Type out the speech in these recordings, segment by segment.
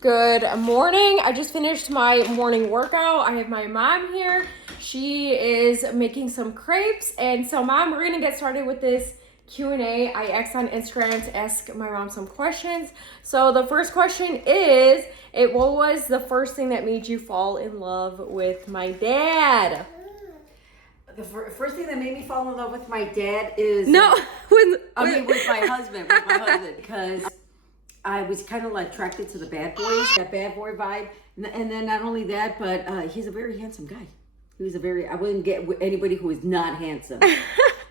Good morning. I just finished my morning workout. I have my mom here. She is making some crepes. And so mom, we're gonna get started with this Q&A. I asked on Instagram to ask my mom some questions. So the first question is, what was the first thing that made you fall in love with my dad? The first thing that made me fall in love with my dad is... with my husband. Because I was kind of like attracted to the bad boys, that bad boy vibe. And then not only that, but he's a very handsome guy. I wouldn't get anybody who is not handsome.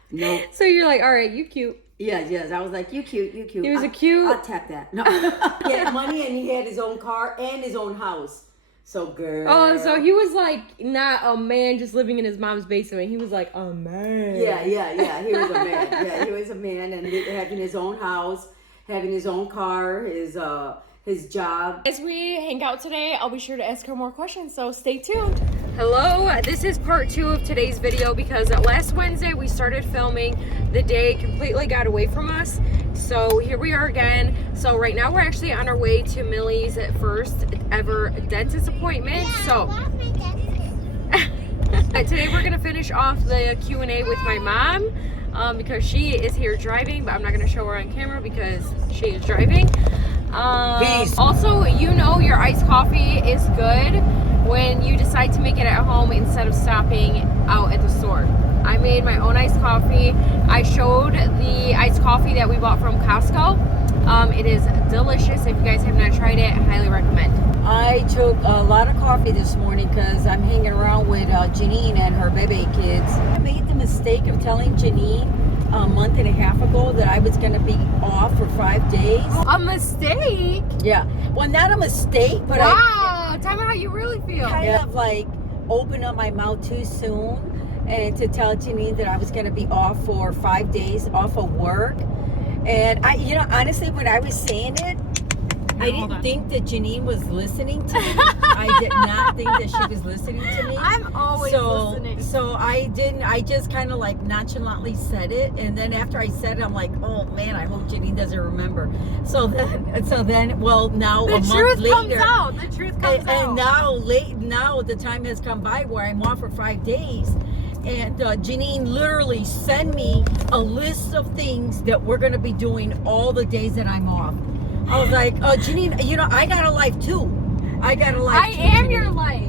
No. So you're like, all right, you cute. Yes. I was like, you cute. He was a cute. I'll tap that. No. He had money and he had his own car and his own house. So girl. Oh, so he was like not a man just living in his mom's basement. He was like a man. Yeah. He was a man. Yeah, he was a man and having his own house, having his own car, his job. As we hang out today, I'll be sure to ask her more questions, so stay tuned. Hello, this is part 2 of today's video because last Wednesday we started filming. The day completely got away from us. So here we are again. So right now we're actually on our way to Millie's first ever dentist appointment. So today we're gonna finish off the Q&A with my mom because she is here driving, but I'm not gonna show her on camera because she is driving. Also, you know your iced coffee is good when you decide to make it at home instead of stopping out at the store. I made my own iced coffee. I showed the iced coffee that we bought from Costco. It is delicious. If you guys have not tried it, I highly recommend. I took a lot of coffee this morning because I'm hanging around with Janine and her baby kids. I made the mistake of telling Janine a month and a half ago that I was going to be off for 5 days. A mistake? Yeah. Well, not a mistake, but wow. Tell me how you really feel. Kind of like opened up my mouth too soon and to tell Janine that I was going to be off for 5 days off of work. And honestly, when I was saying it, I didn't think that Janine was listening to me. I did not think that she was listening to me. I'm always listening. So I just kind of like nonchalantly said it. And then after I said it, I'm like, oh man, I hope Janine doesn't remember. So then, well, now a month later. The truth comes out. And now the time has come by where I'm off for 5 days. And Janine literally sent me a list of things that we're going to be doing all the days that I'm off. I was like, Janine, I got a life too. I am Janine. Your life.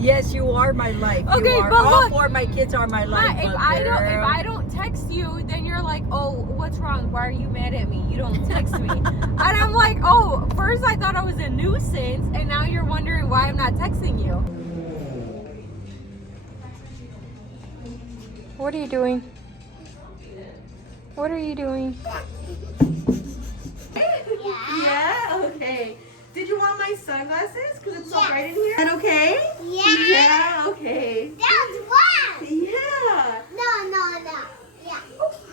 Yes, you are my life. Okay, you are. But all look, 4 of my kids are my life. If I don't text you, then you're like, oh, what's wrong? Why are you mad at me? You don't text me. And I'm like, oh, first I thought I was a nuisance, and now you're wondering why I'm not texting you. What are you doing? What are you doing? Yeah, okay. Did you want my sunglasses? Because it's so bright in here. Is that okay? Yeah. Yeah, okay. That's one. Yeah. No. Yeah.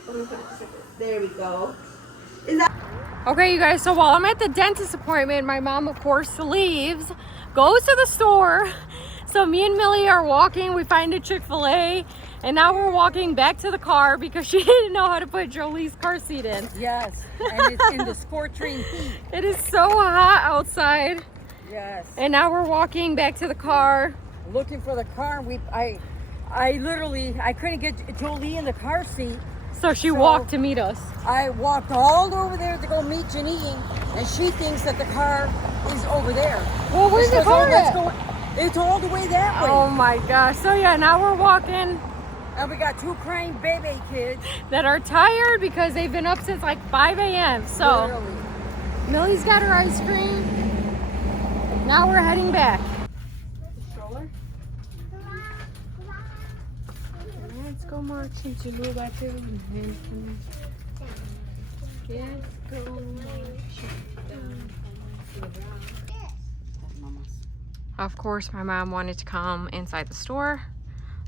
Let me put it there we go. Okay, you guys, so while I'm at the dentist appointment, my mom, of course, leaves, goes to the store. So me and Millie are walking. We find a Chick-fil-A. And now we're walking back to the car because she didn't know how to put Jolie's car seat in. Yes, and it's in the scorching heat. It is so hot outside. Yes. And now we're walking back to the car. Looking for the car. I couldn't get Jolie in the car seat. So she walked to meet us. I walked all over there to go meet Janine, and she thinks that the car is over there. Well, where's the car at? It's all the way that way. Oh my gosh. So yeah, now we're walking. And we got 2 crying baby kids that are tired because they've been up since like 5 a.m. So literally. Millie's got her ice cream. Now we're heading back. Stroller. Let's go marching to move out to Let's go marching. Of course, my mom wanted to come inside the store.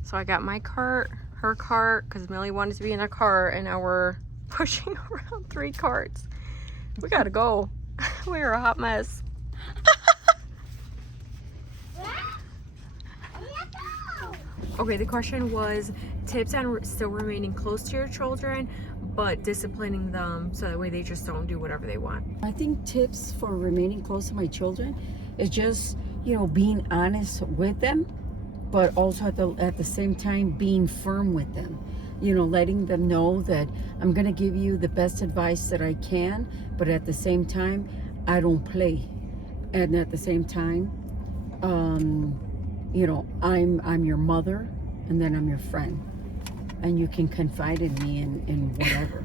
So I got my cart, her cart, because Millie wanted to be in a cart, and now we're pushing around 3 carts. We gotta go. We're a hot mess. Okay, the question was tips on still remaining close to your children, but disciplining them so that way they just don't do whatever they want. I think tips for remaining close to my children is just, you know, being honest with them, but also at the same time being firm with them. You know, letting them know that I'm gonna give you the best advice that I can, but at the same time, I don't play. And at the same time, you know, I'm your mother, and then I'm your friend, and you can confide in me in whatever.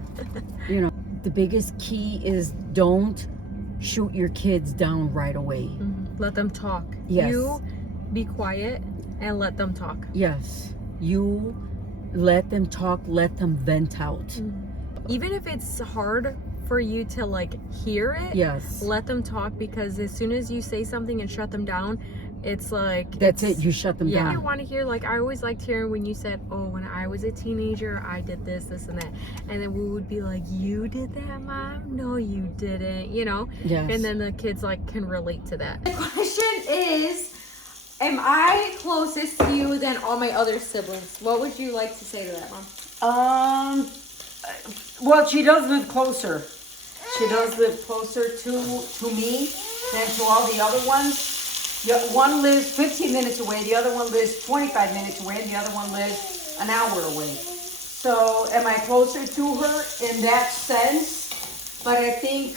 You know, the biggest key is don't shoot your kids down right away. Let them talk. Yes. You be quiet and let them talk. Yes, you let them talk, let them vent out. Even if it's hard for you to like hear it, Yes. let them talk, because as soon as you say something and shut them down, it's like That's it, you shut them I down. want to hear, like, I always liked hearing when you said, oh, when I was a teenager I did this and that, and then we would be like, you did that, Mom? No, you didn't, you know. Yes. And then the kids like can relate to that. The question is, am I closest to you than all my other siblings? What would you like to say to that, Mom? Well, she does live closer. She does live closer to me than to all the other ones. One lives 15 minutes away, the other one lives 25 minutes away, and the other one lives an hour away. So am I closer to her in that sense? But I think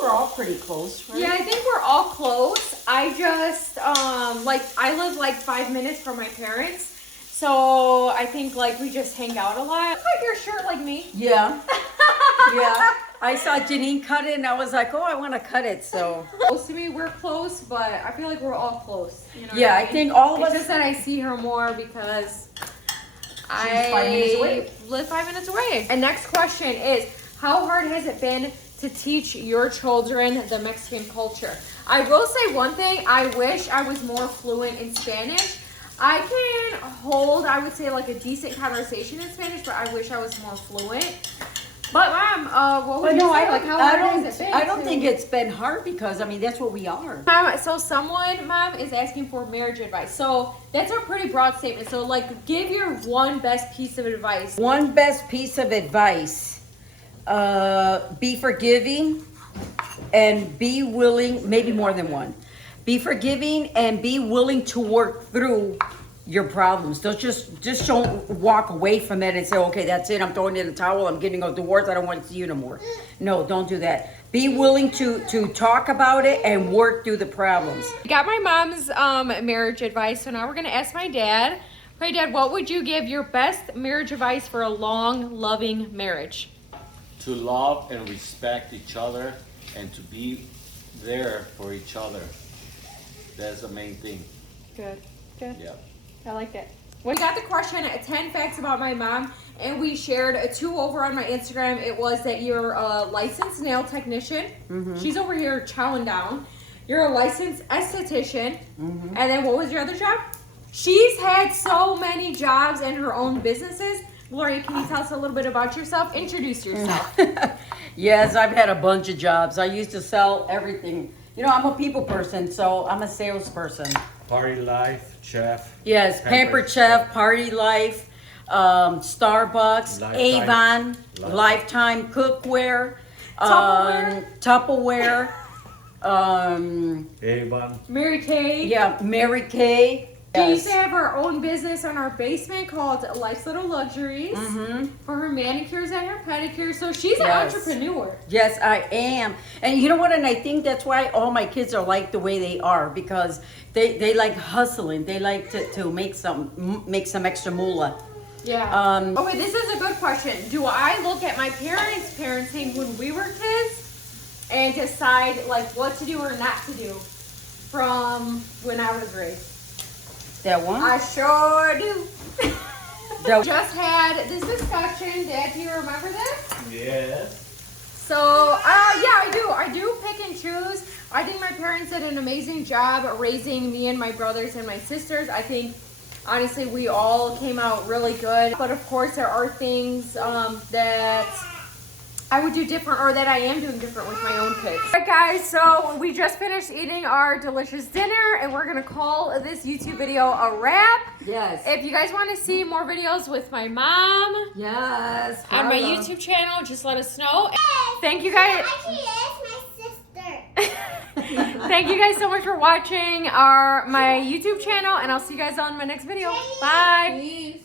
we're all pretty close, right? Yeah, I think we're all close. I just, like, I live like 5 minutes from my parents. So I think like we just hang out a lot. Look like your shirt like me. Yeah. Yeah. I saw Janine cut it and I was like, oh, I want to cut it. So Close to me, we're close, but I feel like we're all close. You know yeah, what I mean? think all of It's us. just that I see her more because She's 5 minutes away. live 5 minutes away. And next question is, how hard has it been to teach your children the Mexican culture? I will say one thing, I wish I was more fluent in Spanish. I can hold, I would say, like a decent conversation in Spanish, but I wish I was more fluent. But Mom, what would But you no, say? I Like, don't. how I hard don't. has it been I don't to- think it's been hard because I mean that's what we are. So someone, Mom, is asking for marriage advice. So that's a pretty broad statement. So like, give your one best piece of advice. One best piece of advice: be forgiving, and be willing. Maybe more than one. Be forgiving and be willing to work through your problems. Don't walk away from it and say, okay, that's it. I'm throwing in the towel. I'm getting a divorce. I don't want to see you no more. No, don't do that. Be willing to talk about it and work through the problems. Got my mom's marriage advice. So now we're gonna ask my dad. Hey, Dad, what would you give your best marriage advice for a long, loving marriage? To love and respect each other and to be there for each other. That's the main thing. Good. Good. Yeah. I like it. We got the question 10 facts about my mom, and we shared 2 over on my Instagram. It was that you're a licensed nail technician. She's over here chowing down. You're a licensed esthetician. And then what was your other job? She's had so many jobs and her own businesses. Gloria, can you tell us a little bit about yourself? Introduce yourself. Yes, I've had a bunch of jobs. I used to sell everything. You know, I'm a people person, so I'm a salesperson. Party life, chef. Yes, Pampered Chef, Party Life, Starbucks, Lifetime. Avon, Lifetime Cookware, Tupperware, Avon. Mary Kay. yeah, Mary Kay. She used Yes. to have her own business in our basement called Life's Little Luxuries for her manicures and her pedicures. So she's an Yes. entrepreneur. Yes, I am. And you know what? And I think that's why all my kids are like the way they are because they like hustling. They like to make some extra moolah. Yeah. Okay, this is a good question. Do I look at my parents' parenting when we were kids and decide like what to do or not to do from when I was raised? That one? I sure do. That- Just had this discussion. Dad, do you remember this? Yes. So, I do pick and choose. I think my parents did an amazing job raising me and my brothers and my sisters. I think, honestly, we all came out really good. But of course, there are things that I would do different, or that I am doing different with my own kids. Alright guys, so we just finished eating our delicious dinner and we're gonna call this YouTube video a wrap. Yes. If you guys want to see more videos with my mom Yes. on my Carla. YouTube channel, just let us know. Thank you guys. Actually, it's my sister. Thank you guys so much for watching my YouTube channel, and I'll see you guys on my next video. Bye. Peace.